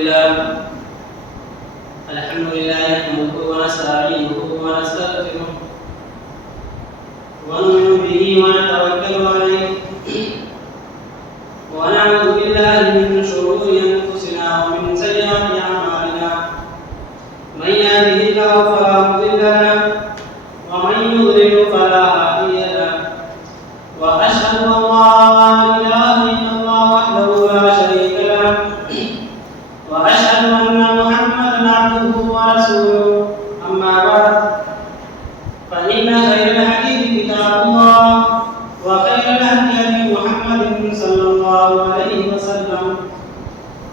لله نحمده ونستعينه ونستغفره ونؤمن به ونتوكل عليه ونعوذ بالله من شرور أنفسنا ومن سيئات أعمالنا من يهده الله فلا مضل له ومن يضلل فلا هادي له وأشهد أن لا إله إلا الله وحده لا شريك له وأشهد أن محمدا عبده ورسوله أما بعد فإن خير الحديث كتاب الله وخير الهدي هدي محمد صلى الله عليه وسلم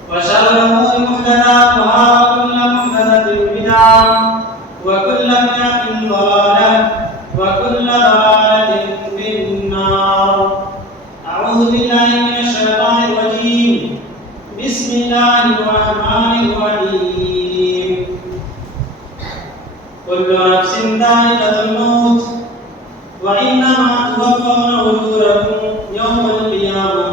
وشر الأمور محدثاتها وكل محدثة بدعة وكل بدعة ضلالة وكل ضلالة في النار. أعوذ بالله من الشيطان الرجيم. بسم الله الرحمن الرحيم. كل نفس ذائقة الموت وإنما توفون أجوركم يوم القيامة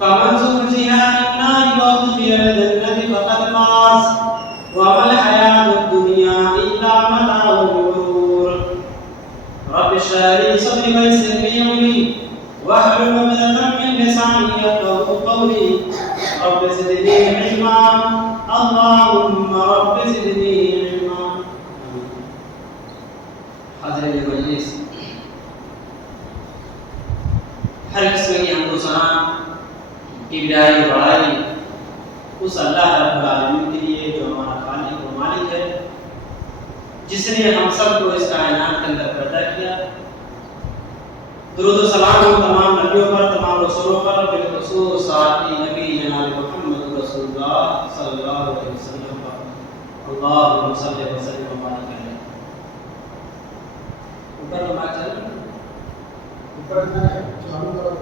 فمن زحزح عن النار وأدخل الجنة فقد فاز وما الحياة الدنيا إلا متاع الغرور. رب اشرح لي صدري ويسر لي أمري واحلل عقدة من لساني يفقهوا قولي. رب زدني علما اللهم رب زدني علما. حاضرین مجلس، ہر قسم کی حمد و ثنا کبریائی و بڑائی اس اللہ رب العالمین کے لیے جو ہمارا خالق و مالک ہے، جس نے ہم سب کو اس کائنات کے اندر پیدا کیا. درود و سلام ہو تمام نبیوں پر، تمام رسولوں پر، بالخصوص ساتھی نبی جناب محمد رسول اللہ صلی اللہ علیہ وسلم پر. اللہم صلی وسلم و بارک علیہ. اوپر تو بات چل رہی ہے، اوپر میں چالو کرو.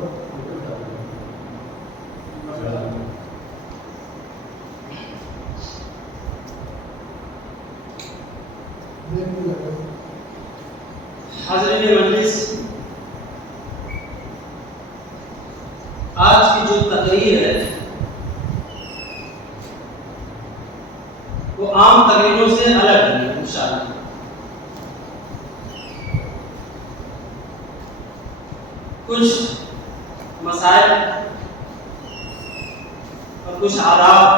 حاضرین مجلس، آج کی جو تقریر ہے وہ عام تقریروں سے الگ ہے انشاءاللہ. کچھ مسائل اور کچھ آداب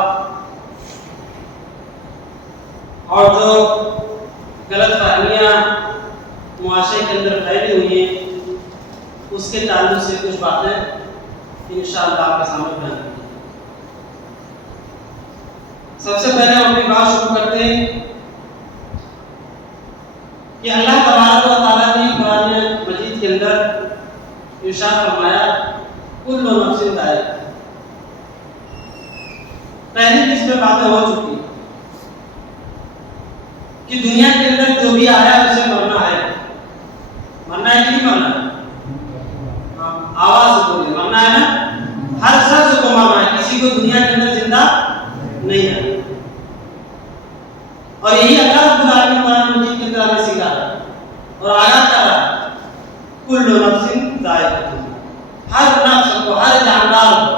اور جو غلط فہمیاں معاشرے کے اندر پھیلی ہوئی ہیں اس کے تعلق سے کچھ باتیں انشاءاللہ آپ کے سامنے بیان کریں. سب سے پہلے ہم اپنی بات شروع کرتے ہیں کہ اللہ تبارک و تعالیٰ نے قرآن مجید کے اندر ارشاد فرمایا کل نفس ذائقہ. پہلی اس میں باتیں ہو چکی کہ دنیا کے اندر جو بھی آیا اسے مرنا ہے. مرنا ہے کہ نہیں مرنا ہے؟ آواز سے بولے مرنا ہے نا. ہر شخص کو مرنا ہے، کسی کو دنیا کے اندر زندہ نہیں ہے. اور یہی اللہ رب العالمین قرآن مجید کے اندر ہمیں سکھا رہا ہے اور آگاہ کر رہا ہے کل نفس ذائقہ. ہر نفس کو، ہر جاندار کو،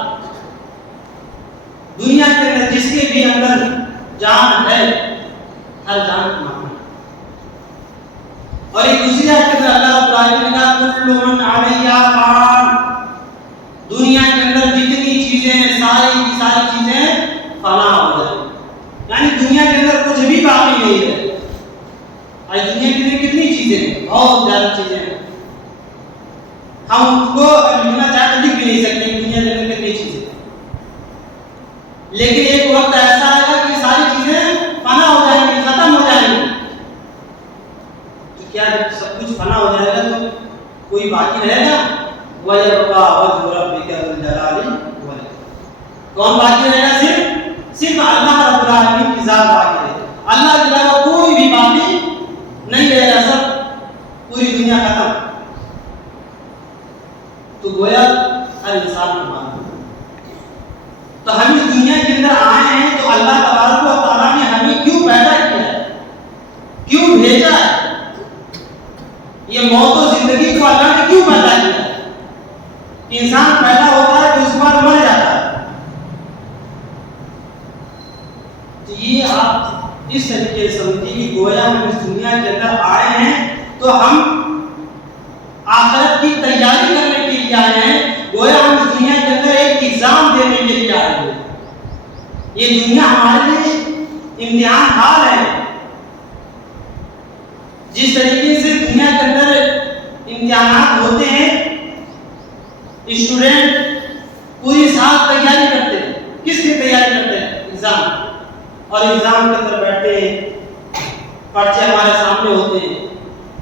دنیا کے اندر جس کے بھی اندر جان ہے، ہر جان کو مرنا. اور ایک دوسری آیت کے اندر اللہ رب العالمین نے کہا کل من علیہا فان. دنیا کے اندر جتنی چیزیں ہیں ساری کی ساری چیزیں فنا ہو جائیں. یعنی دنیا کے اندر کچھ بھی باقی نہیں ہے. آج دنیا کے اندر کتنی چیزیں ہیں؟ بہت زیادہ چیزیں ہیں. ہم ان کو لکھنا چاہتے لکھ بھی نہیں سکتے دنیا کے اندر کتنی چیزیں. لیکن ایک وقت ایسا آئے گا کہ ساری چیزیں فنا ہو جائیں گی، ختم ہو جائیں گی. تو کیا جب سب کچھ فنا ہو جائے گا تو کوئی باقی رہے گا؟ وَيَبْقَى وَجْهُ رَبِّكَ ذُو الْجَلَالِ وَالْإِكْرَامِ. کون باقی رہے گا؟ صرف اللہ رب العالمین کی ذات باقی رہے گی. اللہ کے علاوہ کوئی بھی باقی نہیں رہے گا. سب پوری دنیا ختم. تو گویا ہر انسان کو ماننا. تو ہم اس دنیا کے اندر آئے ہیں تو اللہ تبارک و تعالیٰ نے ہمیں کیوں پیدا کیا ہے، کیوں بھیجا ہے؟ یہ موت و زندگی کو اللہ نے کیوں پیدا کیا ہے؟ انسان پیدا ہوتا ہے تو اس کے بعد مر جاتا ہے. اس طریقے سے سمجھتی کہ گویا ہم اس دنیا کے اندر آئے ہیں تو ہم آخرت کی تیاری کرنے کے لیے آئے ہیں، گویا ہم اس دنیا کے اندر ایک ایگزام دینے کے لیے آئے ہیں۔ یہ دنیا ہمارے لیے امتحان حال ہے۔ جس طریقے سے دنیا کے اندر امتحانات ہوتے ہیں، اسٹوڈنٹ پوری سال تیاری کرتے ہیں۔ کس کی تیاری کرتے ہیں؟ ایگزام۔ اور ایگزام کے اندر بیٹھتے ہیں، پرچے ہمارے سامنے ہوتے ہیں،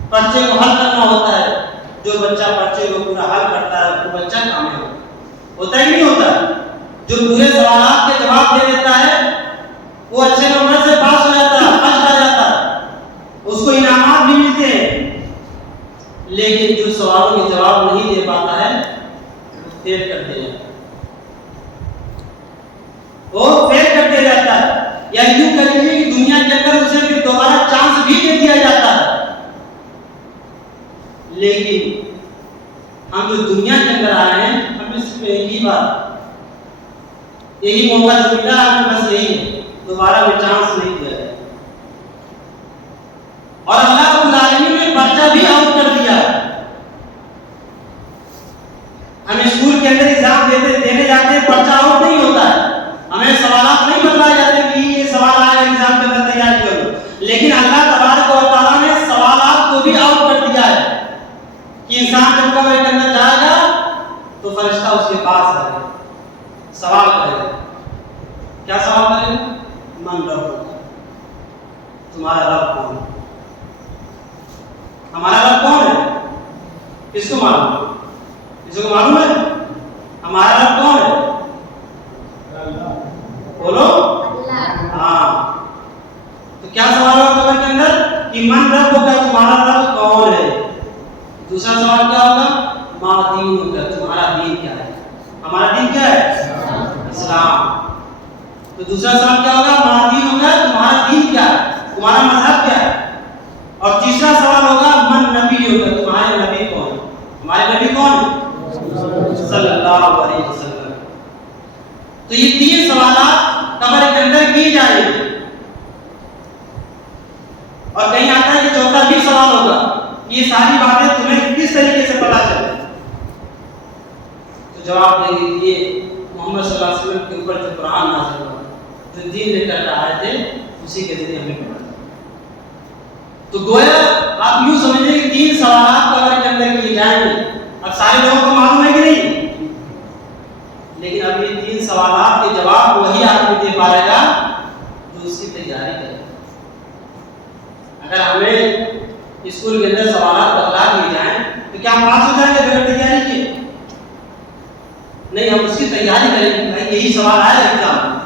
پرچے کو حل کرنا ہوتا ہے۔ جو بچہ پرچے کو پورا حل کرتا ہے وہ بچہ کامیاب ہوتا ہے کہ نہیں ہوتا؟ جو پورے سوالات کے جواب دے دیتا ہے وہ اچھے نمبر سے پاس ہو جاتا ہے، فرسٹ آ جاتا ہے، اس کو انعامات بھی ملتے ہیں۔ لیکن جو سوالوں کے جواب نہیں دے پاتا ہے فیل کرتے ہیں، وہ فیل کرتے جاتا ہے۔ یا یوں کریے کہ دنیا کے اندر اسے پھر دوبارہ چانس بھی دے دیا جاتا ہے، لیکن ہم جو دنیا کے اندر آئے ہیں ہمیں صرف ایک ہی بات، یہی موقع جو ملا ہمیں بس یہی ہے، دوبارہ میں چانس نہیں دیا ہے۔ اور اللہ رب العالمین نے پرچہ بھی آؤٹ کر دیا۔ ہم اسکول کے اندر ایگزام دینے جاتے ہیں، پرچہ آؤٹ نہیں ہوتا ہے، ہمیں سوالات نہیں بتلائے جاتے کہ یہ سوال آئے ایگزام کے اندر تیاری کرو، لیکن اللہ تبارک و تعالیٰ نے سوالات کو بھی آؤٹ کر دیا ہے کہ انسان جب قبر کے اندر جائے گا تو فرشتہ اس کے پاس آئے گا، سوال کرے گا۔ کیا سوال کرے گا؟ من ربک، تمہارا رب کون ہے؟ ہمارا رب کون ہے؟ کس کو معلوم؟ کسی کو معلوم ہے ہمارا رب کون ہے؟ بولو ہاں۔ تو کیا سوال ہوگا قبر کے اندر کہ من رب ہوگا، تمہارا رب کون ہے؟ دوسرا سوال کیا ہوگا؟ ما دین ہوگا، تمہارا دین کیا ہے؟ ہمارا دین کیا ہے؟ اسلام۔ تو دوسرا سوال کیا ہوگا؟ ما دین ہوگا، تمہارا دین کیا ہے؟ تمہارا مذہب کیا ہے؟ اور تیسرا سوال ہوگا من نبی ہوگا، تمہارے نبی کون ہے؟ ہمارے نبی کون ہے؟ صلی اللہ علیہ وسلم۔ تو یہ تین سوالات قبر کے اندر کی جائیں گے، اور کہیں آتا ہے کہ چوتھا بھی سوال ہوگا، یہ ساری باتیں تمہیں کس طریقے سے پتا چلے؟ تو جواب دے دیجیے محمد صلی اللہ علیہ وسلم کے اوپر جو قرآن نازل ہوا، جو دین لے کر آئے تھے، اسی کے ذریعے ہمیں پڑھا۔ تو گویا آپ یوں سمجھیں کہ تین سوالات قبر کے اندر کیے جائیں گے۔ اب سارے لوگوں کو معلوم ہے کہ نہیں؟ لیکن اب یہ تین سوالات کے جواب وہی آدمی دے پائے گا جو اس کی تیاری کرے۔ اگر ہمیں اسکول کے اندر سوالات بتلا دیے جائیں تو کیا ہم پاس ہو جائیں گے بغیر تیاری کیے؟ نہیں، ہم اس کی تیاری کریں گے۔ بھائی یہی سوال آئے ایگزام،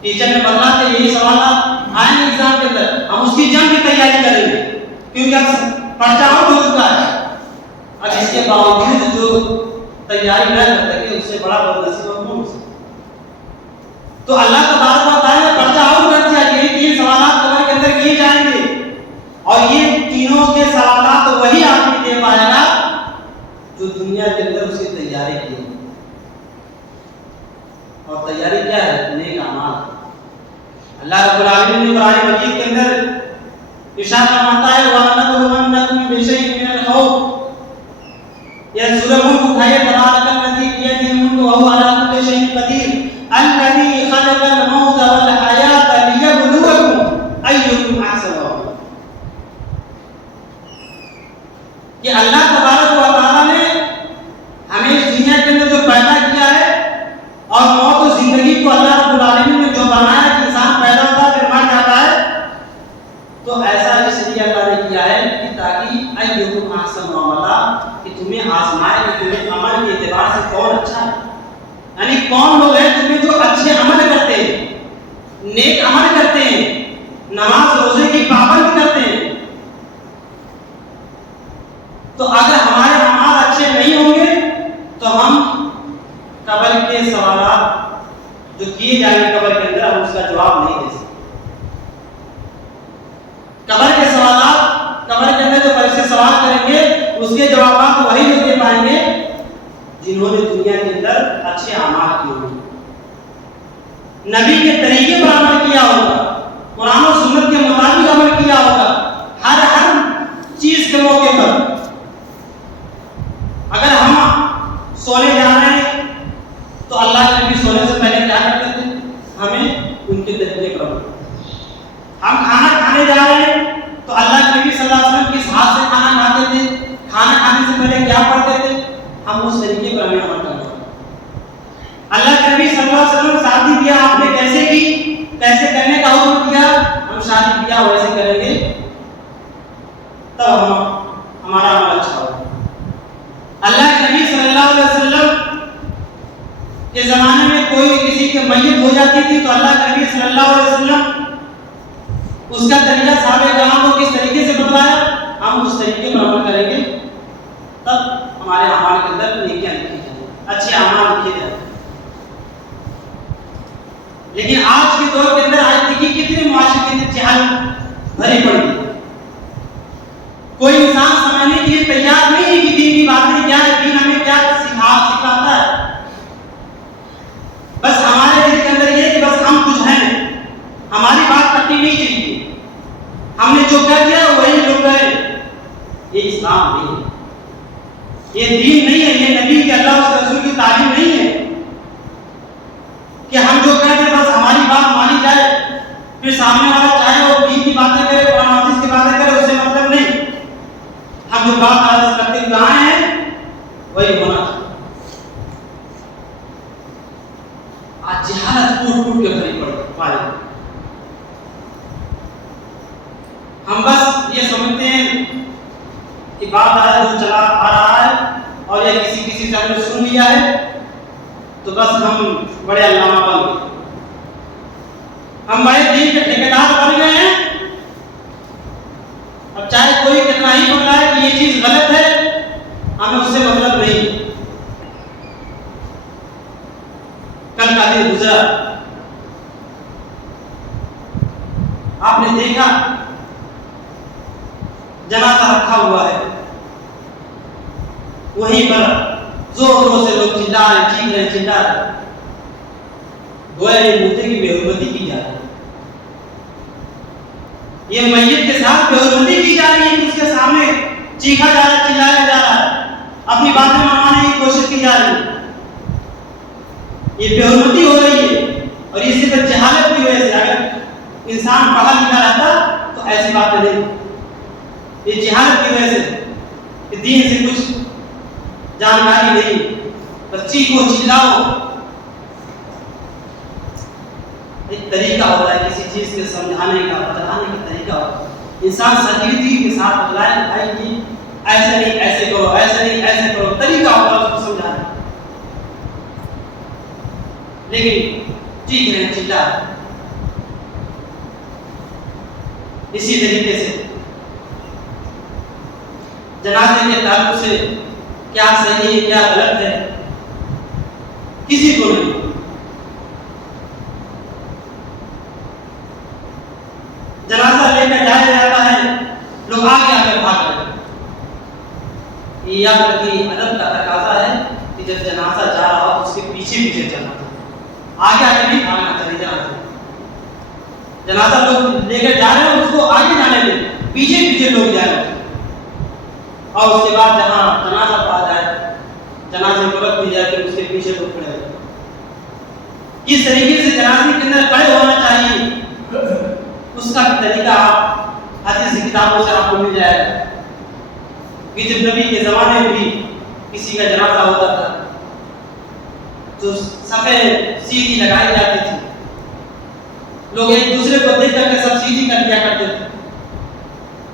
ٹیچر نے بتلاتے یہی سوالات آئیں گے ایگزام کے اندر، ہم اس کی جنگ کی تیاری کریں گے، کیونکہ اب پرچہ آؤٹ ہو چکا ہے۔ اب اس کے باوجود جو تیاری نہ کر سکے اس سے بڑا بدنصیب اور کون ہو سکتا؟ تو اللہ تبارک و تعالیٰ نے پرچہ آؤٹ کر دیا کہ یہ تین سوالات قبر کے اندر کیے جائیں گے، اور یہ تینوں کے سوالات وہی آدمی دے پائے گا جو دنیا کے اندر اس کی تیاری کی ہے۔ اور تیاری کیا ہے؟ نیک اعمال۔ اللہ رب العالمین نے قرآن مجید کے اندر ارشاد فرماتا ہے وَلَنَبْلُوَنَّكُمْ بِشَيْءٍ مِّنَ الْخَوْفِ، یہ سورہ ملک اٹھائیے، تبارک الذی بیدہ الملک وہو علی کل شیء قدیر الذی خلق الموت والحیاۃ لیبلوکم ایکم احسن عملا۔ کہ اللہ تبارک و تعالیٰ نے ہمیں اس دنیا کے اندر جو پیدا کیا ہے، اور موت و زندگی کو اللہ رب العالمین نے جو بنایا کہ انسان پیدا ہوتا ہے پھر مر جاتا ہے، تو ایسا اس لیے اللہ نے کیا ہے کہ تاکہ ایکم احسن عملا، کہ تمہیں آزمائے کہ تمہیں عمل کے اعتبار سے کون اچھا ہے، یعنی کون لوگ ہیں تمہیں جو اچھے عمل کرتے ہیں، نیک عمل کرتے ہیں، نماز روزے کی پابند کرتے ہیں۔ تو اگر ہمارے اعمال اچھے نہیں ہوں گے تو ہم قبر کے سوالات جو کیے جائیں گے قبر کے اندر، ہم اس کا جواب نہیں دے سکتے۔ قبر کے سوالات، قبر کے اندر جو فرشتے سوال کریں گے اس کے جوابات وہی لوگ دے پائیں گے جنہوں نے دنیا کے اندر اچھے اعمال کیے ہوں، نبی کے طریقے پر عمل کیا ہوگا، قرآن سونے جا رہے ہیں تو اللہ کے نبی سونے سے پہلے کیا کرتے تھے؟ ہمیں ان کے طریقے پر ہم کھانا کھانے جا رہے ہیں تو اللہ کے نبی صلی اللہ علیہ وسلم کس ہاتھ سے کھانا کھاتے تھے، کھانا کھانے سے پہلے کیا پڑھتے تھے، ہم اس طریقے پر ہمیں عمل کرنا ہے۔ اللہ کے نبی صلی اللہ علیہ وسلم شادی بیاہ آپ نے کیسے کی، کیسے کرنے کا حکم دیا، ہم شادی بیاہ ویسے کریں گے تب ہمارا عمل اچھا ہوگا۔ اللہ کے نبی صلی اللہ علیہ وسلم کے زمانے میں کوئی کسی کی میت ہو جاتی تھی تو اللہ کے نبی صلی اللہ علیہ وسلم اس کا طریقہ صحابہ کرام کو کس طریقے سے بتلایا، ہم اس طریقے پر عمل کریں گے تب ہمارے اعمال کے اندر نیکیاں لکھی جائیں، اچھے اعمال لکھے جائیں۔ لیکن آج کے دور کے اندر آج دیکھیے کتنے معاشرے کے اندر جہالت بھری پڑی ہے۔ کوئی انسان سمجھنے کے لیے تیار نہیں ہے کہ دین کی باتیں کیا ہے، دین ہمیں کیا سکھاتا ہے۔ بس ہمارے دل کے اندر یہ کہ بس ہم کچھ ہیں، ہماری بات کرنی نہیں چاہیے، ہم نے جو کہہ دیا وہی لوگ کریں۔ یہ اسلام نہیں ہے، یہ دین نہیں ہے، یہ نبی کے اللہ اور رسول کی تعلیم نہیں ہے کہ ہم جو کہتے ہیں بس ہماری بات مانی جائے، پھر سامنے والا چاہے وہ دین کی باتیں کرے، قرآن حدیث کی باتیں کرے، اس سے مطلب نہیں۔ ہم جو بات عرض کرتے ہوئے آئے ہیں وہی ہونا چاہیے۔ آج جہالت ٹوٹ ٹوٹ کے بھری پڑی، ہم بس یہ سمجھتے ہیں کہ بات جو چلا آ رہا ہے اور یہ کسی سے ہم نے سن لیا ہے تو بس ہم بڑے علامہ بن گئے، ہم بڑے دین کے ٹھیکیدار بن گئے ہیں۔ اب چاہے کوئی کتنا ہی بتائے کہ یہ چیز غلط ہے، ہمیں اس سے مطلب نہیں۔ کل کا دن گزرا، آپ نے دیکھا جنازہ رکھا ہوا ہے، وہیں پر زور زور سے لوگ چلا رہے، چیخ رہے، چلا رہے، گویا یہ مردے کی بے حرمتی کی جا رہی ہے، یہ میت کے ساتھ بے حرمتی کی جا رہی ہے، اس کے سامنے چیخا جا رہا ہے، چلایا جا رہا ہے، اپنی باتیں منوانے کی کوشش کی جا رہی ہے، یہ بے حرمتی ہو رہی ہے۔ اور اسی طرح جہالت کی وجہ سے اگر انسان پڑھا لکھا رہتا تو ایسی باتیں نہیں، یہ جہالت کی وجہ سے کہ دین سے کچھ جانکاری نہیں، بس چیخو چلاؤ۔ ایک طریقہ ہوتا ہے کسی چیز کے سمجھانے کا، بتانے کا طریقہ ہوتا ہے، انسان سنجیدگی کے ساتھ بتلائے بھائی جی ایسے نہیں ایسے کرو، ایسے نہیں ایسے کرو، طریقہ ہوتا ہے اس کو سمجھانے۔ لیکن ٹھیک ہے چلا اسی طریقے سے جنازے کے تعلق سے کیا صحیح ہے کیا غلط ہے کسی کو نہیں۔ جنازہ لے کر جایا جاتا ہے، لوگ آگے آگے بھاگ رہے ہیں۔ یہ یاد رکھیے ادب کا تقاضا ہے کہ جب جنازہ جا رہا ہو اس کے پیچھے پیچھے چلنا چاہیے، آگے آگے نہیں بھاگنا چاہیے۔ جنازہ لوگ لے کر جا رہے ہیں اس کو آگے جانے دیں، پیچھے پیچھے لوگ جا رہے ہیں، اور اس کے بعد جہاں جنازہ پڑا جائے، جنازے کو رکھ دی جائے، پھر اس کے پیچھے لوگ کھڑے ہوتے ہیں۔ اس طریقے سے جنازے کے اندر کھڑے ہونا چاہیے، اس کا بھی طریقہ آپ حدیث کی کتابوں سے آپ کو مل جائے گا کہ جب نبی کے زمانے میں بھی کسی کا جنازہ ہوتا تھا تو صفیں سیدھی لگائی جاتی تھی، لوگ ایک دوسرے کو دیکھ کر کے سب سیدھی کر لیا کرتے تھے،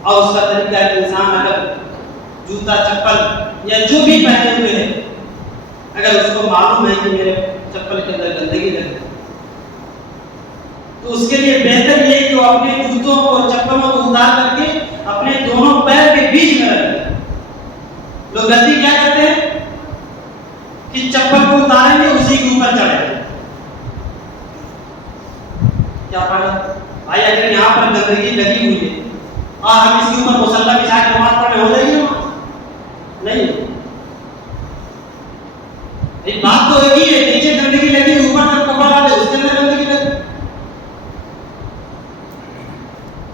اور اس کا طریقہ ہے کہ انسان اگر جوتا چپل یا جو بھی پہنے ہوئے ہے اگر اس کو معلوم ہے کہ میرے چپل کے اندر گندگی لگی تو اس کے لیے بہتر یہ کہ وہ اپنے جوتوں کو چپلوں کو اتار کر کے اپنے دونوں پیر کے بیچ میں رکھ دیں۔ لوگ غلطی کیا کرتے ہیں کہ چپل کو اتاریں گے اسی کے اوپر چڑھے گا، کیا پڑھا بھائی اگر یہاں پر گندگی لگی ہوئی ہے اور ہم اس کے اوپر مصلی بچھا کے نماز پڑھنے ہو جائے گی نہیں؟ ایک بات تو ایک ہی ہے، نیچے گندگی لگی اوپر پر کپڑا ڈالے اس کے اندر گندگی لگی،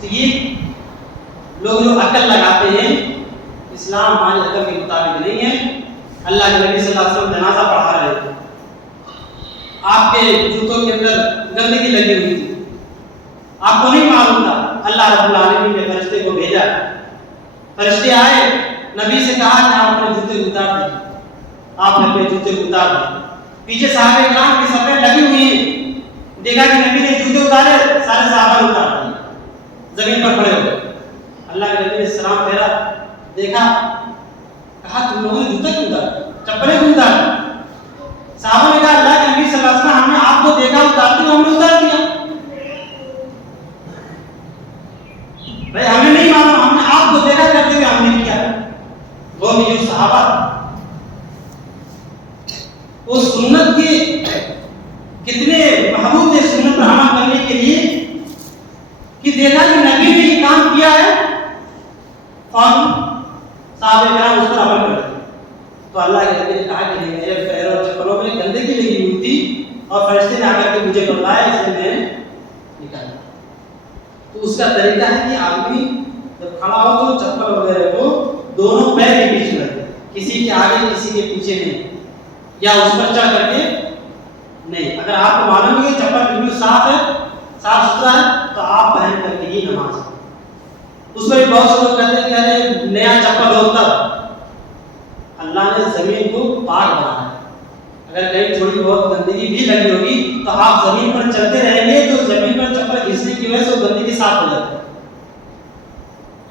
تو یہ لوگ جو عقل لگاتے ہیں اسلام ہماری عقل کے مطابق نہیں ہے۔ اللہ کے نبی صلی اللہ علیہ وسلم جنازہ پڑھا رہے تھے، آپ کے جوتوں کے اندر گندگی لگی ہوئی تھی، آپ کو نہیں معلوم تھا، اللہ رب العالمین نے فرشتے کو بھیجا، فرشتے آئے، نبی سے کہا کہ آپ اپنے جوتے اتار دیں، آپ نے اپنے جوتے اتار دیے، پیچھے صحابہ کرام کی صفیں لگی ہوئی ہیں، دیکھا کہ نبی نے جوتے اتارے، سارے صحابہ اتار دیے، زمین پر پڑے ہوئے، اللہ کے نبی نے سلام پھیرا، دیکھا، کہا تم لوگوں نے جوتے کیوں اتارے، چپلیں کیوں اتارے؟ صحابہ نے کہا اللہ کے نبی صلی اللہ علیہ وسلم ہم نے آپ کو دیکھا اتارتے ہوئے، ہم نے اتار دیا، بھائی ہمیں نہیں معلوم، ہم نے آپ کو دیکھا کرتے ہوئے ہم نے کیا۔ وہ بھی جو صحابہ وہ سنت کے کتنے محبوب تھے سنت پر عمل کرنے کے لیے کہ دیکھا کہ نبی نے یہ کام کیا ہے، فوراً صحابہ کرام اس پر عمل کرتے، تو اللہ کے نبی نے کہا کہ میرے پیروں اور چپلوں میں گندگی لگی ہوئی تھی اور فرشتے نے آ کر کے مجھے بتلایا، اس لیے میں نکالا۔ تو اس کا طریقہ ہے کہ آدمی جب کھڑا ہو تو چپل وغیرہ کو دونوں پیر کے بیچ میں رکھے، کسی کے آگے کسی کے پیچھے نہیں، یا اس پر چڑھ کر کے نہیں۔ اگر آپ کو معلوم ہے کہ چپل بالکل صاف ہے، صاف ستھرا ہے، تو آپ پہن کر کے ہی نماز پڑھیں۔ اس میں بھی بہت سے لوگ کہتے ہیں کہ ارے نیا چپل ہوتا، اللہ نے زمین کو پاک بنایا ہے، اگر کہیں تھوڑی بہت گندگی بھی لگی ہوگی تو آپ زمین پر چلتے رہیں گے تو زمین پر چپل گھسنے کی وجہ سے وہ گندگی صاف ہو جاتی ہے،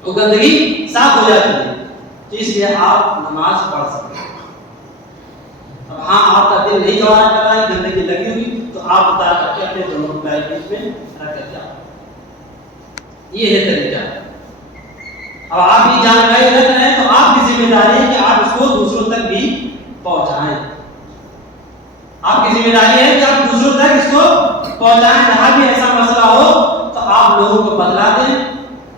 وہ گندگی صاف ہو جاتی ہے، تو اس لیے آپ نماز پڑھ سکتے ہیں۔ اب ہاں آپ کا دل نہیں گوارا کر رہا ہے، گندگی لگی ہوئی، تو آپ اتار کر کے اپنے دونوں پیر بیچ میں رکھ کر جاؤ، یہ ہے طریقہ۔ اب آپ یہ جانکاری رکھ رہے ہیں تو آپ کی ذمہ داری ہے کہ آپ اس کو دوسروں تک بھی پہنچائیں، آپ کی ذمہ داری ہے کہ آپ دوسروں تک اس کو پہنچائیں۔ جہاں بھی ایسا مسئلہ ہو تو آپ لوگوں کو بتلا دیں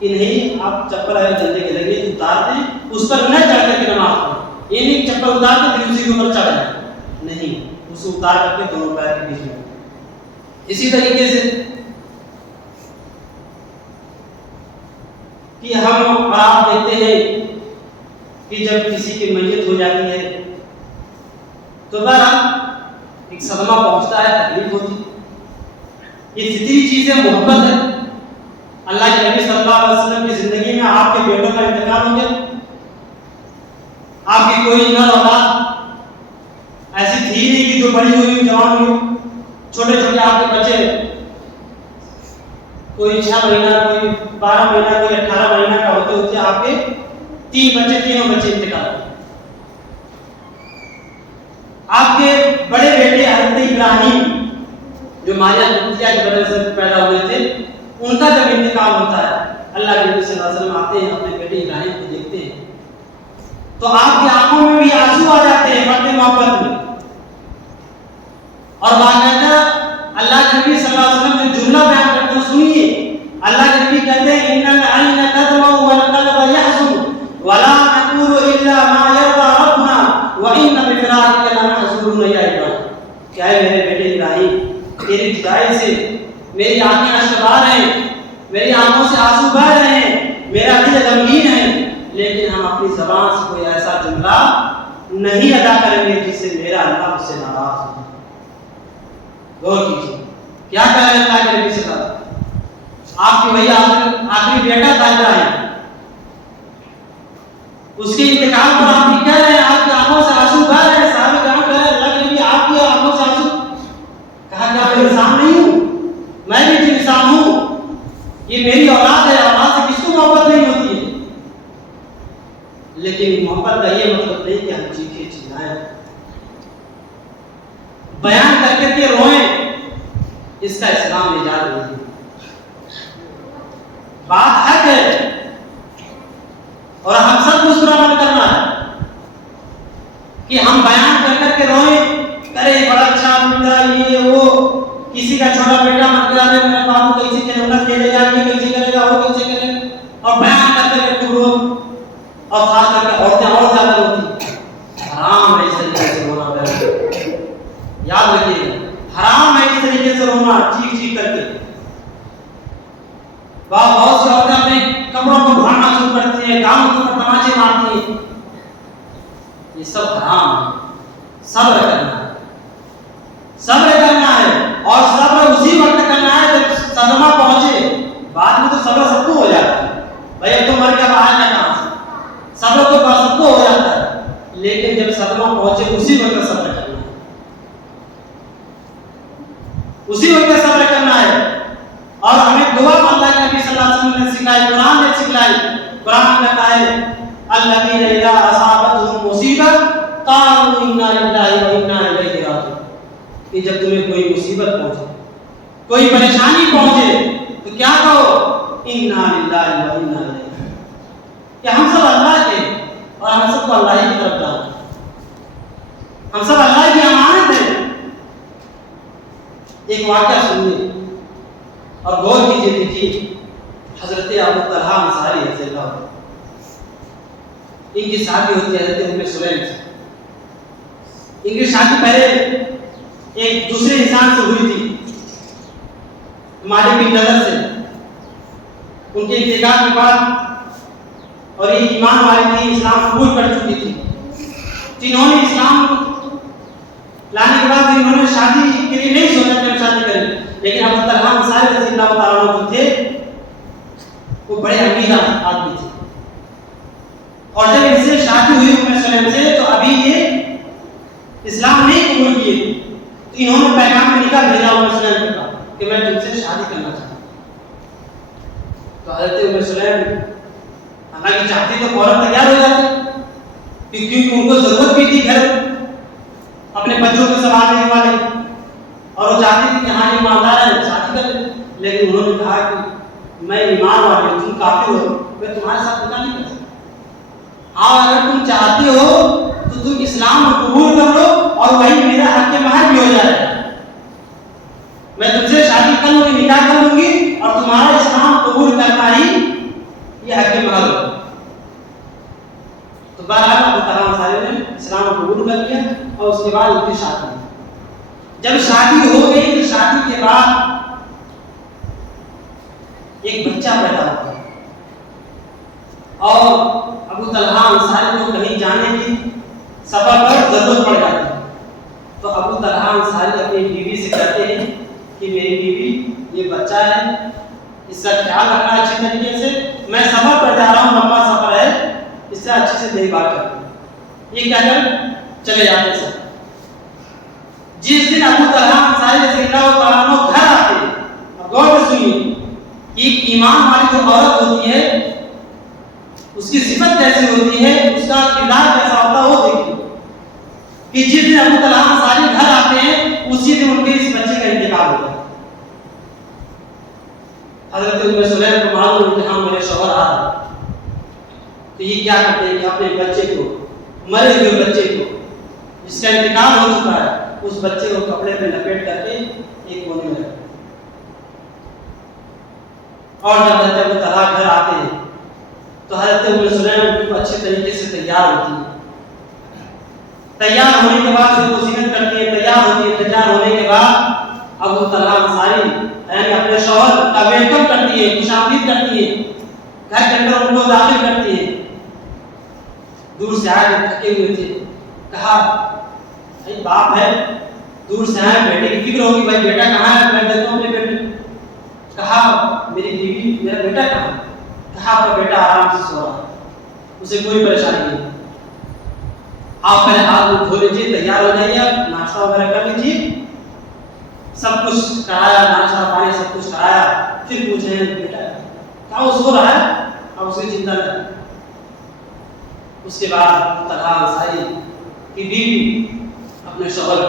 کہ نہیں آپ چپل اگر گندگی لگی تو اتار دیں، اس پر نہ چڑھ کر کے نماز پڑھیں، یہ نہیں چپل اتار کے پھر اسی کے اوپر چڑھ جائیں، نہیں، اس کو اتار کر کے دونوں پیر کے بیچ میں۔ اسی طریقے سے کہ ہم آپ دیکھتے ہیں کہ جب کسی کی میت ہو جاتی ہے تو بہرحال ایک صدمہ پہنچتا ہے، تکلیف ہوتی ہے، یہ فطری چیز ہے، محبت ہے۔ اللہ کے نبی صلی اللہ علیہ وسلم کی زندگی میں آپ کے بیٹوں کا انتقال ہو گیا، آپ کی کوئی نہ اولاد ایسی تھی نہیں کہ جو بڑی ہوئی جوان ہوئی، چھوٹے چھوٹے آپ کے بچے، کوئی 6 مہینہ، کوئی 12 مہینہ، کوئی 18 مہینہ کا ہوتے ہوتے آپ کے 3 بچے، تینوں بچے انتقال ہوئے۔ آپ کے بڑے بیٹے حضرت ابراہیم جو ماریہ قبطیہ کی وجہ سے پیدا ہوئے تھے، ان کا جب انتقال ہوتا ہے، اللہ کے نبی صلی اللہ علیہ وسلم آتے ہیں، اپنے بیٹے ابراہیم کو دیکھتے ہیں تو آپ کی آنکھوں میں بھی آنسو آ جاتے ہیں بڑے محبت میں، اور باقاعدہ اللہ کے نبی صلی اللہ علیہ وسلم نے جملہ بیان کرتے ہیں، سنیے، اللہ کے نبی کہتے ہیں ان العین تدمع والقلب يحزن ولا نقول الا ما يرضى ربنا وان بفراقك لنحزنون یا ابراہیم، کیا ہے میرے بیٹے ابراہیم، تیری جدائی سے میری آنکھیں اشک بہہ رہے ہیں، میری آنکھوں سے آنسو بہہ رہے ہیں، میرا دل غمگین ہے، لیکن ہم اپنی زبان سے کوئی ایسا جملہ نہیں ادا کریں گے جس سے میرا اللہ مجھ سے ناراض ہو۔ غور کیجیے کیا کہہ رہے ہیں اللہ کے نبی صلی اللہ علیہ وسلم، آپ کی وہی آخری بیٹا تھا ابراہیم، اس کے انتقال پر آپ یہ کہہ رہے ہیں آپ کی آنکھوں سے آنسو بہہ رہے ہیں، صحابہ کرام کہہ رہے ہیں اللہ کے نبی آپ کی آنکھوں سے آنسو، کہا کیا میں انسان نہیں ہوں، میں بھی تو انسان ہوں، یہ میری اولاد ہے، اولاد سے کس کو محبت نہیں ہوتی ہے، لیکن محبت کا یہ مطلب نہیں کہ ہم چیخیں چلائیں، بیان کر کر کے روئیں، اس کا اسلام نجات نہیں ہے۔ بات حق ہے اور ہم سب کو اس پر عمل کرنا ہے کہ ہم بیان کر کر کے روئیں، کرے بڑا اچھا آدمی تھا، یہ وہ، کسی کا چھوٹا بیٹا مر گیا ہے، میرے بابو کیسے کھیلنا کھیلے گا، یہ کیسے کرے گا، وہ کیسے کرے گا، اور بیان کر کر کے رو، اور خاص کر کے عورتیں اور زیادہ روتی، حرام ہے اس طریقے سے رونا، یاد رکھیے حرام ہے اس طریقے سے رونا، چیخ چیخ کر کے۔ بہت سی عورتیں اپنے کپڑوں کو بھاڑنا شروع کرتی ہیں، گاؤں کے اوپر تماچے مارتی ہیں، یہ سب حرام ہے. صبر کرنا ہے، صبر کرنا ہے، اور صبر اسی وقت کرنا ہے جب صدمہ پہنچے. بعد میں تو صبر سب کو ہو جاتا ہے، بھائی اب تو مر گیا باہر کا کہاں سے، صبر تو سب کو ہو جاتا ہے، لیکن جب صدمہ پہنچے اسی وقت صبر کرنا ہے، اسی وقت صبر کرنا ہے. اور ہمیں دعا اللہ کے نبی صلی اللہ علیہ وسلم نے سکھائی، قرآن نے سکھلائی. قرآن کہتا ہے الذین اذا اصابتهم مصیبہ قالوا انا للہ وانا الیہ راجعون، کہ جب تمہیں کوئی مصیبت پہنچے، کوئی پریشانی پہنچے تو کیا کہو؟ انا للہ وانا الیہ، کہ ہم سب اللہ کے اور ہم سب کو اللہ ہی کی طرف جانا ہے، ہم سب اللہ کی امانت ہیں. ایک واقعہ سنیے اور غور کیجیے. دیکھیے حضرت ابو طلحہ انصاری رضی اللہ عنہ، ان کی شادی ہوتی ہے حضرت ام سلیم سے. ان کی شادی پہلے ایک دوسرے انسان سے ہوئی تھی، مالک بن نضر سے. ان کے انتقال کے بعد، اور یہ ایمان والی تھی، اسلام قبول کر چکی تھی، جنہوں نے اسلام لانے کے بعد انہوں نے شادی کے لیے نہیں سوچا کہ ہم شادی کریں. لیکن ابو طلحہ انصاری رضی اللہ تعالیٰ عنہ جو تھے وہ بڑے امیر آدمی تھے، اور جب ان سے شادی ہوئی ام سلیم سے تو ابھی یہ اسلام نہیں قبول کیے تھے. تو انہوں نے پیغام میں نکاح بھیجا ام سلیم کو کہ میں تم سے شادی کرنا چاہتا ہوں. تو حضرت ام سلیم حالانکہ چاہتی تو فوراً تیار ہو جاتی، کیونکہ ان کو ضرورت بھی تھی گھر اپنے بچوں کو سنبھالنے والے، اور وہ چاہتی تھی کہ ہاں یہ ایماندار ہے شادی کر لیں. لیکن انہوں نے کہا کہ میں ایمان والے ہوں، تم کافر ہو، میں تمہارے ساتھ نکاح نہیں کر سکتا. ہاں اگر تم چاہتے ہو تو تم اسلام قبول کر لو اور وہی میرا حق مہر بھی ہو جائے گا. میں تم سے شادی کر لوں گی، نکاح کر لوں گی، اور تمہارا اسلام قبول کرنا ہی یہ حق مہر ہوگا. تو بہرحال ابو طلحہ انصاری نے اسلام قبول کر لیا اور اس کے بعد ان کی شادی. جب شادی ہو گئی تو شادی کے بعد ایک بچہ پیدا ہوا اور ابو طلحہ انصاری کو کہیں جانے کی سفر پر ضرورت پڑ جاتی ہے. تو ابو طلحہ انصاری اپنی بیوی سے کہتے ہیں کہ میری بیوی یہ بچہ ہے، اس کا خیال رکھنا اچھی طریقے سے، میں سفر پر جا رہا ہوں، لمبا سفر ہے، اس سے اچھے سے دیکھ بھال کروں. یہ کہہ کر چلے جاتے ہیں. جس دن ابو طلحہ انصاری رضی اللہ تعالیٰ عنہ گھر آتے ہیں، اور غور سے سنیے، ایک ایمان والی جو عورت ہوتی ہے اس کی صفت کیسی ہوتی ہے، اس کا کردار کیسا ہوتا ہے، وہ دیکھیے کہ جس دن ابو طلحہ انصاری گھر آتے ہیں اسی دن ان کے اس بچے کا انتقال ہوتا ہے. حضرت ام سلیم کو معلوم کہ ہاں میرے شوہر آ رہے ہیں. تو یہ کیا کرتے ہیں کہ اپنے بچے کو، مرے ہوئے بچے کو جس کا انتقال ہو چکا ہے، اس بچے کو کپڑے میں لپیٹ کر کے ایک کونے میں رکھتے ہیں. اور جب حضرت ابو طلحہ گھر آتے ہیں تو حضرت ام سلیم کو اچھے طریقے سے تیار ہوتی ہے. تیار ہونے کے بعد جو زینت کرتی ہے، تیار ہوتی ہے. تیار ہونے کے بعد ابو طلحہ انصاری یعنی اپنے شوہر کا ویلکم کرتی ہے، خوش آمدید کرتی ہے، گھر کے اندر ان کو داخل کرتی ہے. دور سے آئے تھکے ہوئے تھے، کہا بھائی باپ ہے، دور سے آئے، بیٹے کی فکر ہوگی، بھائی بیٹا کہاں ہے، میں دیکھتا ہوں اپنے بیٹے. کہا میری بیوی، میرا بیٹا کہاں ہے؟ کہا آپ کا بیٹا آرام سے سو رہا ہے، اسے کوئی پریشانی نہیں. آپ پہلے ہاتھ دھو لیجیے، تیار ہو جائیے، آپ ناشتہ وغیرہ کر لیجیے. سب کچھ کرایا، ناشتہ پانی سب کچھ کرایا. پھر پوچھے بیٹا کہا وہ سو رہا ہے، آپ اس کی چنتا کریں. اس کے بعد طلحہ انصاری کی بیوی اپنے شوہر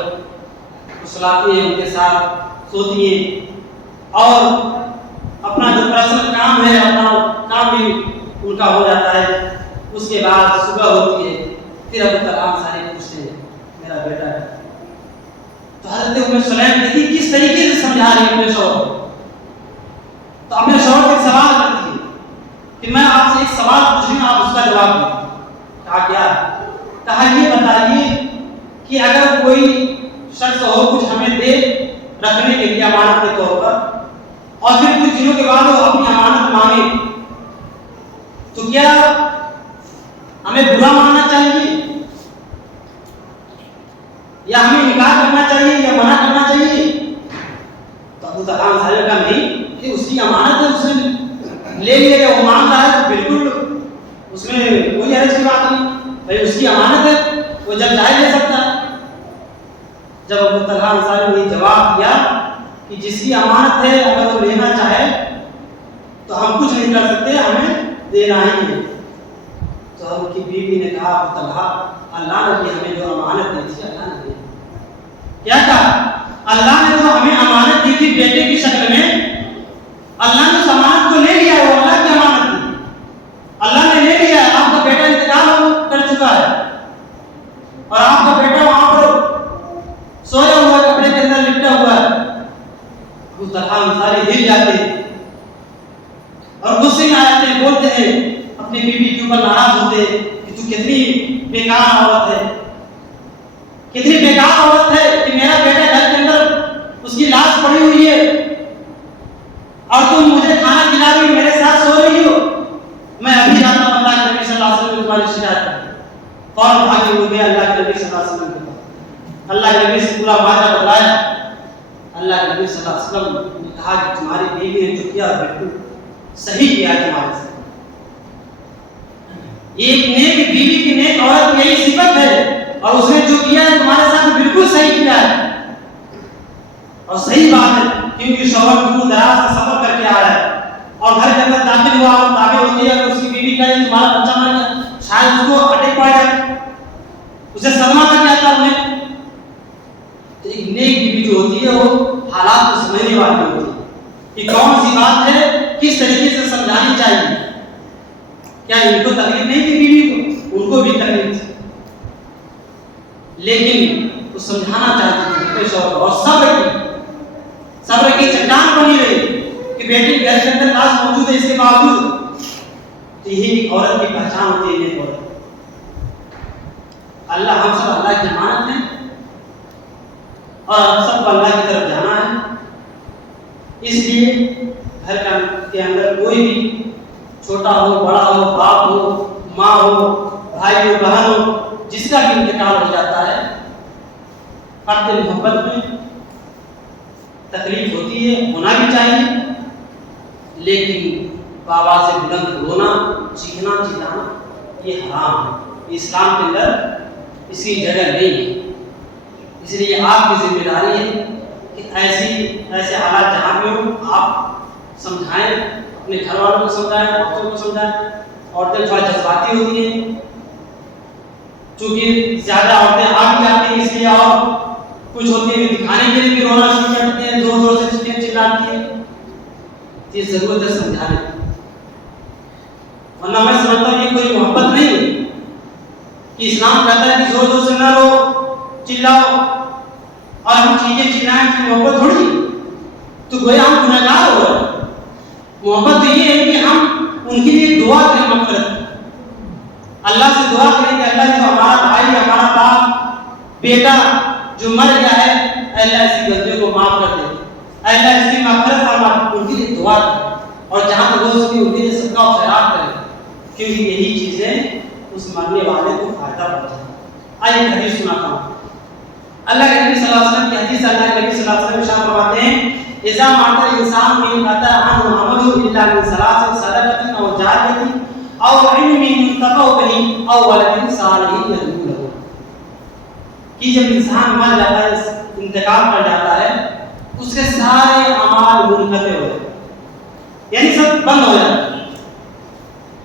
کو سلاتی ہیں، ان کے ساتھ سوتی ہیں، اور اپنا جو پرسنل کام ہے، اپنا کام بھی ان کا ہو جاتا ہے. اس کے بعد صبح ہوتی ہے، پھر ابو طلحہ انصاری پوچھتے ہیں میرا بیٹا ہے. تو حضرت ام سلیم دیکھیے کس طریقے سے سمجھا رہی ہے اپنے شوہر کو. تو اپنے شوہر سے ایک سوال کرتی ہے کہ میں آپ سے ایک سوال پوچھ رہی ہوں، آپ اس کا جواب دیں. کہا کیا؟ کہا یہ بتائیے کہ اگر کوئی شخص ہو کچھ ہمیں دے رکھنے کے لیے امانت کے طور پر، اور پھر کچھ دنوں کے بعد وہ اپنی امانت مانگے، تو کیا ہمیں برا ماننا چاہیے یا ہمیں انکار کرنا چاہیے یا منع کرنا چاہیے؟ تو ابو طلحہ انصاری کا نہیں، یہ اس کی امانت ہے، اس نے لے لیا یا وہ مانگ رہا ہے تو بالکل اس میں کوئی حرج کی بات نہیں، بھائی اس کی امانت ہے، وہ جب چاہے لے سکتا ہے۔ جب ابو طلحہ انصاری نے جواب دیا کہ جس کی امانت ہے اگر وہ لینا چاہے تو ہم کچھ نہیں کر سکتے، ہمیں دینا ہی ہے، تو ان کی بیوی نے کہا ابو طلحہ اللہ نے بھی ہمیں جو امانت دی تھی اللہ نے دی، کیا کہا؟ اللہ نے جو ہمیں امانت دی تھی بیٹے کی شکل میں، اللہ نے اس امانت کو لے لیا ہے، وہ اللہ کی امانت تھی، اللہ نے لے لیا ہے۔ آپ کا بیٹا انتقال کر چکا ہے اور آپ کا بیٹا وہاں پر سویا ہوا ہے، کپڑے کے اندر لپٹا ہوا ہے۔ ابو طلحہ انصاری ہل جاتے ہیں اور غصے میں آتے ہیں، بولتے ہیں، اپنی بیوی کے اوپر ناراض ہوتے ہیں کہ تو کتنی بیکار عورت ہے، کتنی بیکار عورت ہے کہ میرا بیٹا گھر کے اندر اس کی لاش پڑی ہوئی ہے اور تم مجھے کھانا کھلا رہی میرے ساتھ سو رہی ہو، میں ابھی جاتا ہوں اللہ کے نبی صلی اللہ علیہ وسلم تمہاری شکایت کرتا ہوں۔ فوراً بھاگے ہوئے گئے اللہ کے نبی صلی اللہ علیہ وسلم کے پاس، اللہ کے نبی سے پورا واقعہ بتایا۔ اللہ کے نبی صلی اللہ علیہ وسلم نے کہا کہ تمہاری بیوی نے جو کیا بالکل صحیح کیا تمہارے ساتھ، ایک نیک بیوی کی نیک عورت کی یہی صفت ہے اور اس نے جو کیا ہے تمہارے ساتھ بالکل صحیح کیا ہے اور صحیح بات ہے، کیونکہ شوہر دور دراز سے سفر کر کے آ رہا ہے اور گھر کے اندر داخل ہوا اور تابع ہوتی ہے کہ اس کی بیوی کا تمہارا بچہ مر گیا، شاید اس کو اٹیک پڑ جائے، اسے صدمہ تک آتا ہے انہیں۔ تو ایک نیک بیوی جو ہوتی ہے وہ حالات کو سمجھنے والی ہوتی ہے کہ کون سی بات ہے کس طریقے سے سمجھانی چاہیے۔ کیا ان کو تکلیف نہیں تھی بیوی کو؟ ان کو بھی تکلیف تھی، لیکن وہ سمجھانا چاہتی تھی اپنے شوہر کو، اور صبر کی چٹان بنی رہی کہ بیٹی گھر کے اندر لاش موجود ہے اس کے باوجود۔ تو یہی ایک عورت کی پہچان ہوتی ہے، ایک عورت۔ اللہ ہم سب اللہ کی امانت ہیں اور ہم سب کو اللہ کی طرف جانا ہے، اس لیے گھر کے اندر کوئی بھی چھوٹا ہو بڑا ہو، باپ ہو ماں ہو بھائی ہو بہن ہو، جس کا بھی انتقال ہو جاتا ہے، فرد محبت میں تکلیف ہوتی ہے، ہونا بھی چاہیے، لیکن بابا سے بلند رونا چیخنا چلانا یہ حرام ہے، اسلام کے اندر اس کی جگہ نہیں ہے۔ اس لیے آپ کی ذمہ داری ہے کہ ایسے حالات جہاں بھی ہوں آپ سمجھائیں، اپنے گھر والوں کو سمجھائیں، عورتوں کو سمجھائیں۔ عورتیں تھوڑا جذباتی ہوتی ہیں، چونکہ زیادہ عورتیں آ بھی جاتی ہیں، اس لیے اور کچھ ہوتی ہیں دکھانے کے لیے بھی رونا شروع کر دیتے ہیں، زور زور سے چلاتی ہیں۔ یہ ضرورت ہے سمجھانے کی، ورنہ میں سمجھتا ہوں یہ کوئی محبت نہیں ہے کہ اسلام کہتا ہے کہ زور زور سے نہ رو چلاؤ اور ہم چیزیں چلائیں کہ محبت تھوڑی، تو گویا ہم گنہگار ہو رہے ہیں۔ محبت تو یہ ہے کہ ہم ان کے لیے دعا کریں، مغفرت اللہ سے دعا کریں کہ اللہ جو ہمارا بھائی ہمارا باپ بیٹا جو مر گیا ہے، اللہ اس کی غلطیوں کو معاف کر دے، اللہ اس کی مغفرت فرما، ان کے لیے دعا کریں اور جہاں تک ہو سکے ان کے لیے صدقہ و خیرات کریں، کیونکہ یہی چیزیں اس مرنے والے کو فائدہ پہنچائیں۔ آئیے حدیث سناتا ہوں۔ اللہ کے نبی صلی اللہ علیہ وسلم کی حدیث، اللہ کے نبی صلی اللہ علیہ وسلم ارشاد فرماتے ہیں اذا مات الانسان انقطع عنه عمله الا من ثلاث صدقه او جاريه او علم ينتفع به او ولد صالح يدعو له، کہ جب انسان مر جاتا ہے، انتقال کر جاتا ہے، اس کے سارے اعمال منقطع ہو جاتے ہیں، یعنی سب بند ہو جاتے ہیں،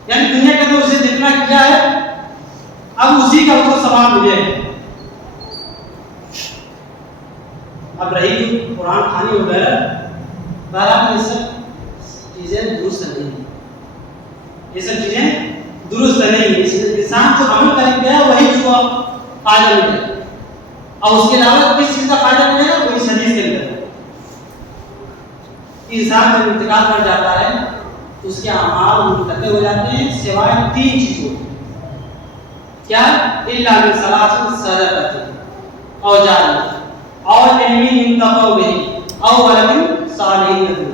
یعنی دنیا کے اندر اسے جتنا کیا ہے اب اسی کا اس کو ثواب ملے گا۔ اب رہی جو قرآن خوانی وغیرہ، بہرحال یہ سب چیزیں درست نہیں ہیں، یہ سب چیزیں درست نہیں ہیں۔ اس لیے انسان جو عمل کر گیا وہی اس کو فائدہ ملے گا، اور اس کے علاوہ کس چیز کا فائدہ ملے گا وہ اس حدیث کے اندر انسان جب انتقال کر جاتا ہے تو اس کے اعمال منقطع ہو جاتے ہیں سوائے تین چیزوں، کیا؟ الا من ثلاث صدقۃ او جاریہ اور علم ينتفع به او ولد صالح يدعو۔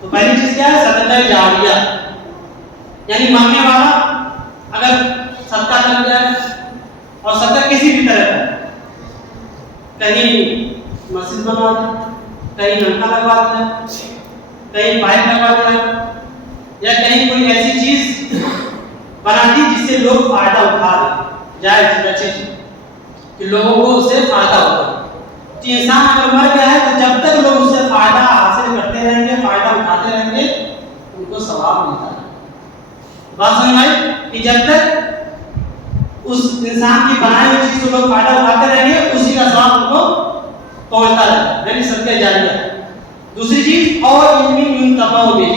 تو پہلی چیز کیا ہے؟ صدقہ جاریہ، یعنی مانگنے والا اگر صدقہ کر جائے، اور صدقہ کسی بھی طرح کا، کہیں مسجد بنوا دیا، کہیں نلکا لگوا دیا، کہیں پائپ لگوا دیا، یا کہیں کوئی ایسی چیز بنا دی جس سے لوگ فائدہ اٹھا لیں، جائز اچھی چیز کہ لوگوں کو اس سے فائدہ ہوگا. کہ انسان اگر مر گیا ہے تو جب تک لوگ اس سے فائدہ حاصل کرتے رہیں گے، فائدہ اٹھاتے رہیں گے، ان کو ثواب ملتا ہے. بات سمجھ آئی کہ جب تک اس انسان کی بنائی ہوئی چیز سے لوگ فائدہ اٹھاتے رہیں گے، اسی کا ثواب ان کو پہنچتا رہے گا، یعنی صدقہ جاریہ. دوسری چیز اور علم ينتفع به،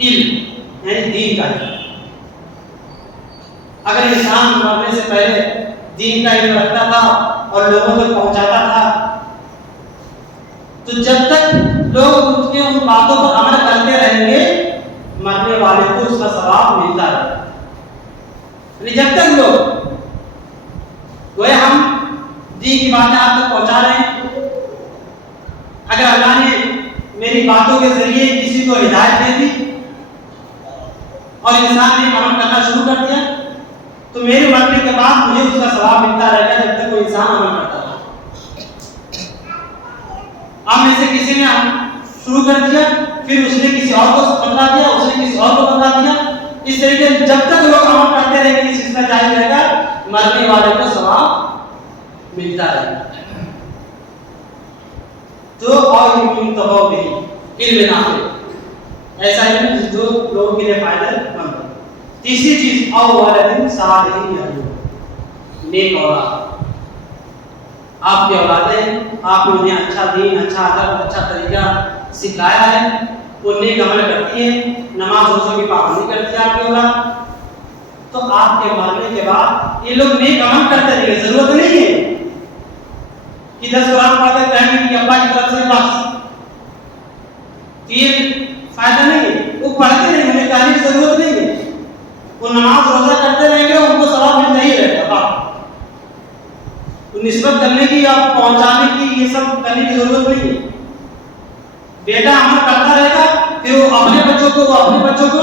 علم یعنی دین کا علم. اگر انسان مرنے سے پہلے دین کا علم رکھتا تھا اور لوگوں تک پہنچاتا تھا، تو جب تک لوگ اس کے ان باتوں پر عمل کرتے رہیں گے، مرنے والے کو اس کا ثواب ملتا رہے گا. یعنی جب تک لوگ گویا ہم دین کی باتیں آپ تک پہنچا رہے ہیں، اگر اللہ نے میری باتوں کے ذریعے کسی کو ہدایت دے دی اور انسان نے عمل کرنا شروع کر دیا، تو میرے مرنے کے بعد مجھے اس کا ثواب ملتا رہے گا جب تک کوئی انسان عمل کرتا رہا. اب میں سے کسی نے شروع کر دیا، پھر اس نے کسی اور کو بتلا دیا، اس نے کسی اور کو بتلا دیا، اس طریقے سے جب تک لوگ عمل کرتے رہیں گے یہ سلسلہ جاری رہے گا، مرنے والے کو ثواب ملتا رہے گا. تو اور ينتفع به، علم نافع، ایسا علم جو لوگوں کے لیے فائدہ مند ہو. تیسری چیز او ولد صالح یدعو، نیک اولاد. آپ کی اولادیں، آپ نے انہیں اچھا دین، اچھا ادب، اچھا طریقہ سکھلایا ہے، وہ نیک عمل کرتی ہے، نماز روزوں کی پابندی کرتی ہے آپ کی اولاد، تو آپ کے مرنے کے بعد یہ لوگ نیک عمل کرتے رہیں گے. ضرورت نہیں ہے کہ 10 قرآن پڑھ کر کہیں گے کہ ابا کی طرف سے بس، یہ فائدہ نہیں ہے. وہ پڑھتے رہیں گے، انہیں کہنے کی ضرورت نہیں ہے. وہ نماز روزہ کرتے رہیں گے، ان کو ثواب ملتا ہی رہے گا. نسبت کرنے کی یا پہنچانے کی یہ سب کرنے کی ضرورت نہیں ہے. بیٹا عمل کرتا رہے گا، پھر وہ اپنے بچوں کو، وہ اپنے بچوں کو،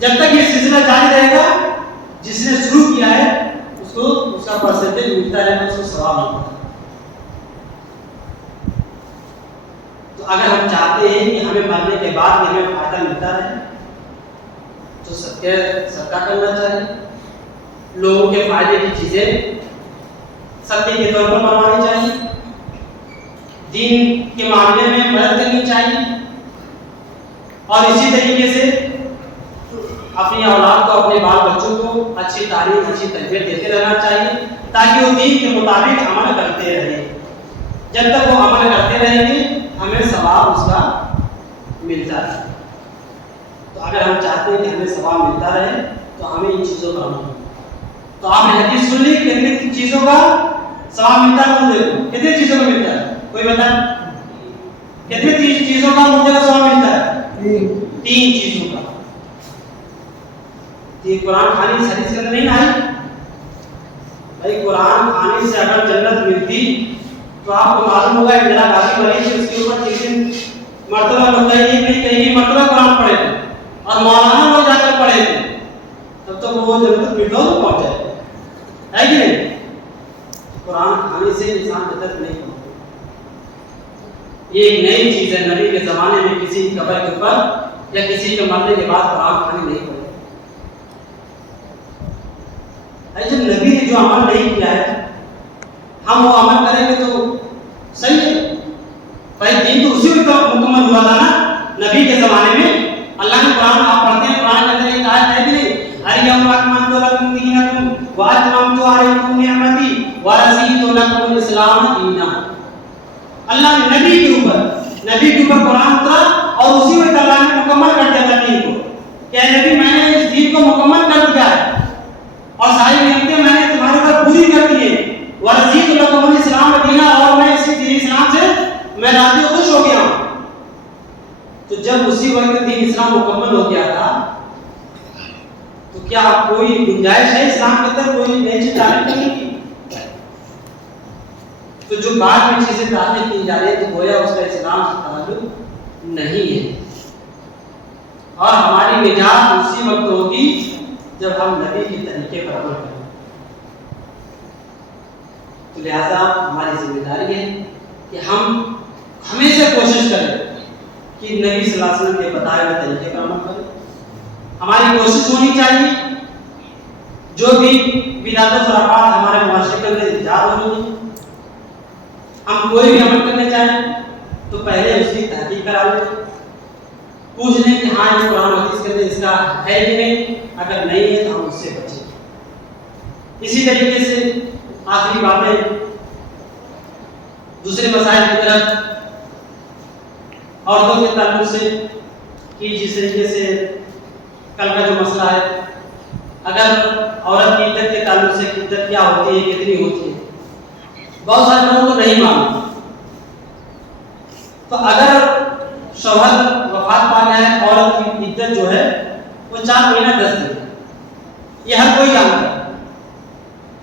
جب تک یہ سلسلہ جاری رہے گا، جس نے شروع کیا ہے اس کو اس کا پرسنٹیج ملتا رہے گا، اس کو ثواب ملتا ہے. تو اگر ہم چاہتے ہیں کہ ہمیں مرنے کے بعد ہمیں فائدہ ملتا رہے تو صدقہ کرنا چاہیے. لوگوں کے فائدے کی چیزیں صدقے کے طور پر بنوانی چاہیے. دین کے معاملے میں مدد کرنی چاہیے. اور اسی طریقے سے اپنی اولاد کو، اپنے بال بچوں کو اچھی تعلیم، اچھی تربیت دیتے رہنا چاہیے تاکہ وہ دین کے مطابق عمل کرتے رہیں. جب تک وہ عمل کرتے رہیں گے ہمیں ثواب اس کا ملتا رہے. تو اگر ہم چاہتے ہیں کہ ہمیں ثواب ملتا رہے تو ہمیں ان چیزوں پر عمل. تو آپ نے حدیث سن لی کتنی چیزوں کا ثواب ملتا ہے. مجھے کتنی چیزوں کا ملتا ہے؟ کوئی بتا. کتنی چیزوں کا مجھے کا ثواب ملتا ہے؟ 3 چیزوں کا. یہ قرآن خانی حدیث کے اندر نہیں آئی. بھائی قرآن خانی سے اگر جنت ملتی تو آپ کو معلوم ہوگا کہ میرا گاڑی بنی تھی، اس کے اوپر 3 مرتبہ بتائی گئی نہیں، کہیں مرتبہ قرآن پڑھے تھے اور مولانا لوگ جا کر پڑھے تھے، تب تک وہ جنت فردوس پہنچ جائے. ہے کہ نہیں؟ قرآن خانی سے انسان جنت نہیں پہنچتا. یہ ایک نئی چیز ہے. نبی کے زمانے میں کسی قبر کے اوپر یا کسی کے مرنے کے بعد قرآن خانی نہیں پڑھی. جب نبی نے جو عمل نہیں کیا ہے ہم وہ عمل کریں گے تو صحیح ہے. بھائی دین تو اسی وقت مکمل ہوا تھا نا نبی کے زمانے میں. اللہ نے قرآن آپ پڑھتے ہیں، قرآن کے اندر ایک آیت ہے کہ نہیں، الیوم اکملت لکم دینکم واتممت علیکم نعمتی ورضیت لکم الاسلام دینا. اللہ نے نبی کے اوپر قرآن اترا اور اسی وقت اللہ نے مکمل کر دیا تھا دین کو. کہ نبی میں نے اس دین کو مکمل کر دیا ہے اور ساری نعمتیں میں نے تمہارے اوپر پوری کر دی ہیں. ورضیت لکم الاسلام دینا، اور میں اسی دین اسلام سے میں راضی و خوش ہو گیا ہوں. تو جب اسی وقت دین اسلام مکمل ہو گیا تھا تو کیا کوئی گنجائش ہے اسلام کے اندر کوئی نئی چیز داخل کرنے کی؟ تو جو بعد میں چیزیں داخل کی جا رہی ہے تو گویا اس کا اسلام سے تعلق نہیں ہے. اور ہماری نجات اسی وقت ہوگی جب ہم نبی کے طریقے پر عمل کریں. تو لہٰذا ہماری ذمہ داری ہے کہ ہم ہمیشہ کوشش کریں کہ نبی صلی اللہ علیہ وسلم کے بتائے ہوئے طریقے پر عمل کریں. ہماری کوشش ہونی چاہیے جو بھی بدعت و خرافات ہمارے معاشرے کے اندر ایجاد ہو رہی ہیں، ہم کوئی بھی عمل کرنے چاہیں تو پہلے اس کی تحقیق کرا لیں، پوچھ لیں کہ ہاں اس قرآن حدیث کے اندر اس کا ہے کہ نہیں، اگر نہیں ہے تو ہم اس سے بچیں. اسی طریقے سے آخری باتیں دوسرے مسائل کی طرف عورتوں کے تعلق سے کہ جس طریقے سے کل کا جو مسئلہ ہے، اگر عورت کی عدت کے تعلق سے عدت کیا ہوتی ہے، کتنی ہوتی ہے، بہت سارے لوگوں کو نہیں معلوم. تو اگر شوہر وفات پا گیا ہے، عورت کی عدت جو ہے وہ 4 مہینہ 10 دن، یہ ہر کوئی جانتا ہے.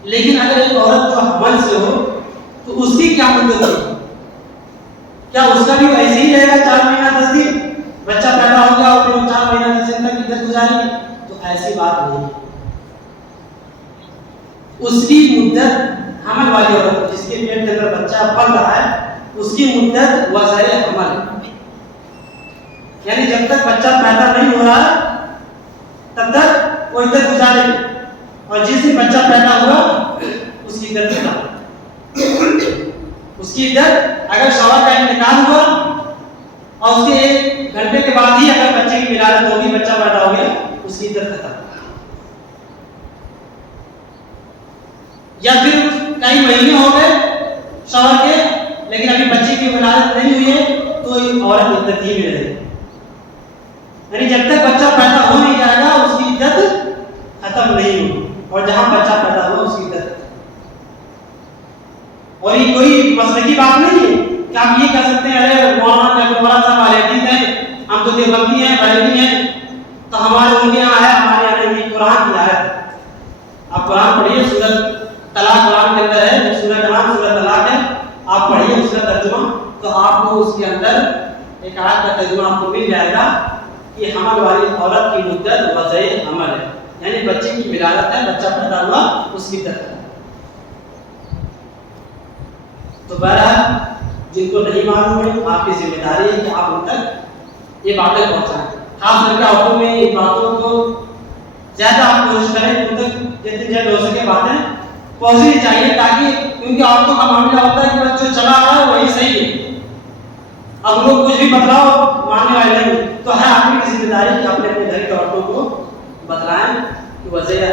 لیکن اگر ایک عورت جو حمل سے ہو تو اس کی کیا مدت ہے؟ کیا اس کا بھی ایسے ہی رہے گا 4 مہینہ 10 دن؟ بچہ پیدا ہو گیا اور پھر 4 مہینہ 10 دن تک عدت گزاری؟ تو ایسی بات نہیں. اس کی مدت حمل والی عورت جس کے پیٹ کے اندر بچہ پل رہا ہے، اس کی مدت وضع حمل، یعنی جب تک بچہ پیدا نہیں ہو رہا تب تک وہ عدت گزارے گی، اور جس دن بچہ پیدا ہوا اس کی عدت ختم. اس کی عدت اگر شوہر کا انتقال ہوا اور اس کے 1 گھنٹے کے بعد ہی اگر بچے کی ولادت ہوگی، بچہ پیدا ہو گیا، اس کی عدت ختم. یا پھر کئی مہینے ہو گئے شوہر کے لیکن ابھی بچے کی ولادت نہیں ہوئی ہے تو عورت عدت ہی میں رہے گی. یعنی جب تک بچہ پیدا ہو نہیں جائے گا اس کی عدت ختم نہیں ہوگی، اور جہاں بچہ پیدا ہوا اس کی عدت. اور یہ کوئی مسئلے کی بات نہیں ہے کہ آپ یہ کہہ سکتے ہیں ارے مولانا صاحب علیہ ہیں، ہم تو دیوبندی ہیں، بریلوی ہیں، تو ہمارے ان کے یہاں ہے، ہمارے یہاں نہیں. قرآن کی آیت آپ قرآن پڑھیے، سورۃ طلاق قرآن کے اندر ہے، سورہ کا نام سورۃ طلاق ہے، آپ پڑھیے اس کا ترجمہ تو آپ کو اس کے اندر ایک آیت کا ترجمہ آپ کو مل جائے گا کہ حمل والی عورت کی مدت وضع حمل ہے، یعنی بچے کی ولادت ہے، بچہ پیدا ہوا اس کی مدت ہے. تو بہرحال جن کو نہیں معلوم ہے آپ کی ذمہ داری ہے کہ آپ ان تک یہ باتیں پہنچائیں. خاص کر کے عورتوں میں ان باتوں کو زیادہ آپ کوشش کریں ان تک جتنی جلد ہو سکے باتیں پہنچنی چاہیے، تاکہ کیونکہ عورتوں کا معاملہ ہوتا ہے کہ جو چلا آ رہا ہے وہی صحیح ہے، اب لوگ کچھ بھی بدلاؤ ماننے والے نہیں. تو ہے آپ کی ذمہ داری کہ اپنے اپنے گھر کی عورتوں کو بتلائیں کہ وجہ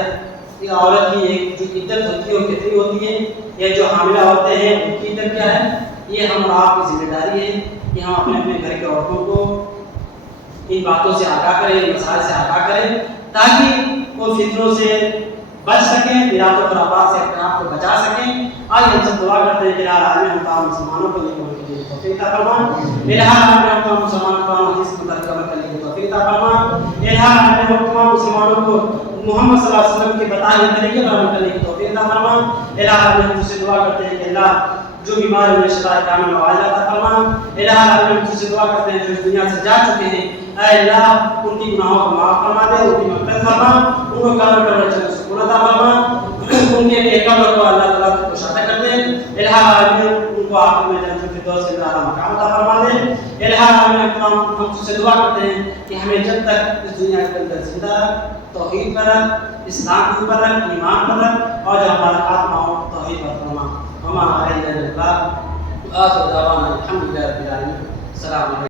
کہ عورت کی ایک جو عدت ہوتی ہے وہ کتنی ہوتی ہے، یا جو حاملہ عورتیں ہیں ان کی عدت کیا ہے. یہ ہم اور آپ کی ذمہ داری ہے کہ ہم اپنے اپنے گھر کی عورتوں کو ان باتوں سے آگاہ کریں، ان مسائل سے آگاہ کریں، تاکہ وہ فتنوں سے بچ سکیں، بدعت و خرافات سے اپنے آپ کو بچا سکیں. آج ہم سب دعا کرتے ہیں کہ العالمین ہم تمام مسلمانوں کو نیک عمل کی توفیق عطا فرما. العالمین ہم تمام مسلمانوں کو حدیث کے مطابق عمل کرنے کی توفیق عطا فرما. العالمین ہم تمام مسلمانوں کو محمد صلی اللہ علیہ وسلم کے بتائے ہوئے طریقے پر عمل کرنے کی توفیق عطا فرما. العالمین ہم تجھ سے دعا کرتے ہیں کہ اللہ جو بیمار ہیں شفا کامل وعاجلہ عطا فرما. العالمین ہم تجھ سے دعا کرتے ہیں جو اس دنیا سے جا چکے ہیں، اے اللہ ان کی گناہوں کو معاف فرما دے، ان کی مغفرت فرما، ان کو قبر پر جنت سکون عطا فرما، ان کے نیک قبر کو اللہ تعالیٰ کو کشادہ کر دے. الہ عالمین ان کو آخر میں جنت الفردوس کے اعلیٰ مقام عطا فرما دے. الہ عالمین ہم تجھ سے دعا کرتے ہیں کہ ہمیں جب تک اس دنیا کے اندر زندہ رکھ، توحید پر رکھ، اسلام کے اوپر رکھ، ایمان پر رکھ، اور جو ہمارا خاتمہ ہو توحید پر فرما. ہمارا آخر دعوانا الحمدللہ رب العالمین. السلام علیکم.